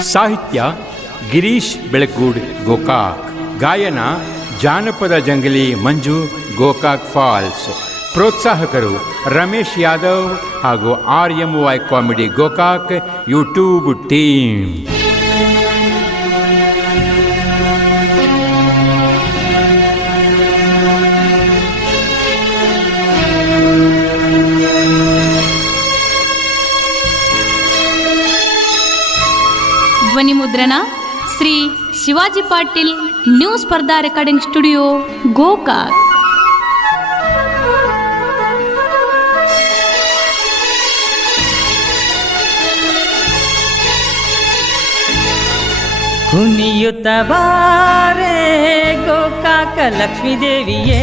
ಸಾಹಿತ್ಯ ಗಿರೀಶ್ ಬೆಳಗೂಡ್ ಗೋಕಾಕ್. ಗಾಯನ ಜಾನಪದ ಜಂಗಲಿ ಮಂಜು ಗೋಕಾಕ್ ಫಾಲ್ಸ್. ಪ್ರೋತ್ಸಾಹಕರು ರಮೇಶ್ ಯಾದವ್ ಹಾಗೂ RMY comedy Gokak YouTube team. ಧ್ವನಿ ಮುದ್ರಣ ಶ್ರೀ ಶಿವಾಜಿ ಪಾಟೀಲ್, ನ್ಯೂ ಸ್ಪರ್ಧಾ ರೆಕಾರ್ಡಿಂಗ್ ಸ್ಟುಡಿಯೋ ಗೋಕಾಕ್. ಕುಣಿಯುತ್ತ ಬಾರೆ ಗೋಕಾಕ ಲಕ್ಷ್ಮೀ ದೇವಿಯೇ,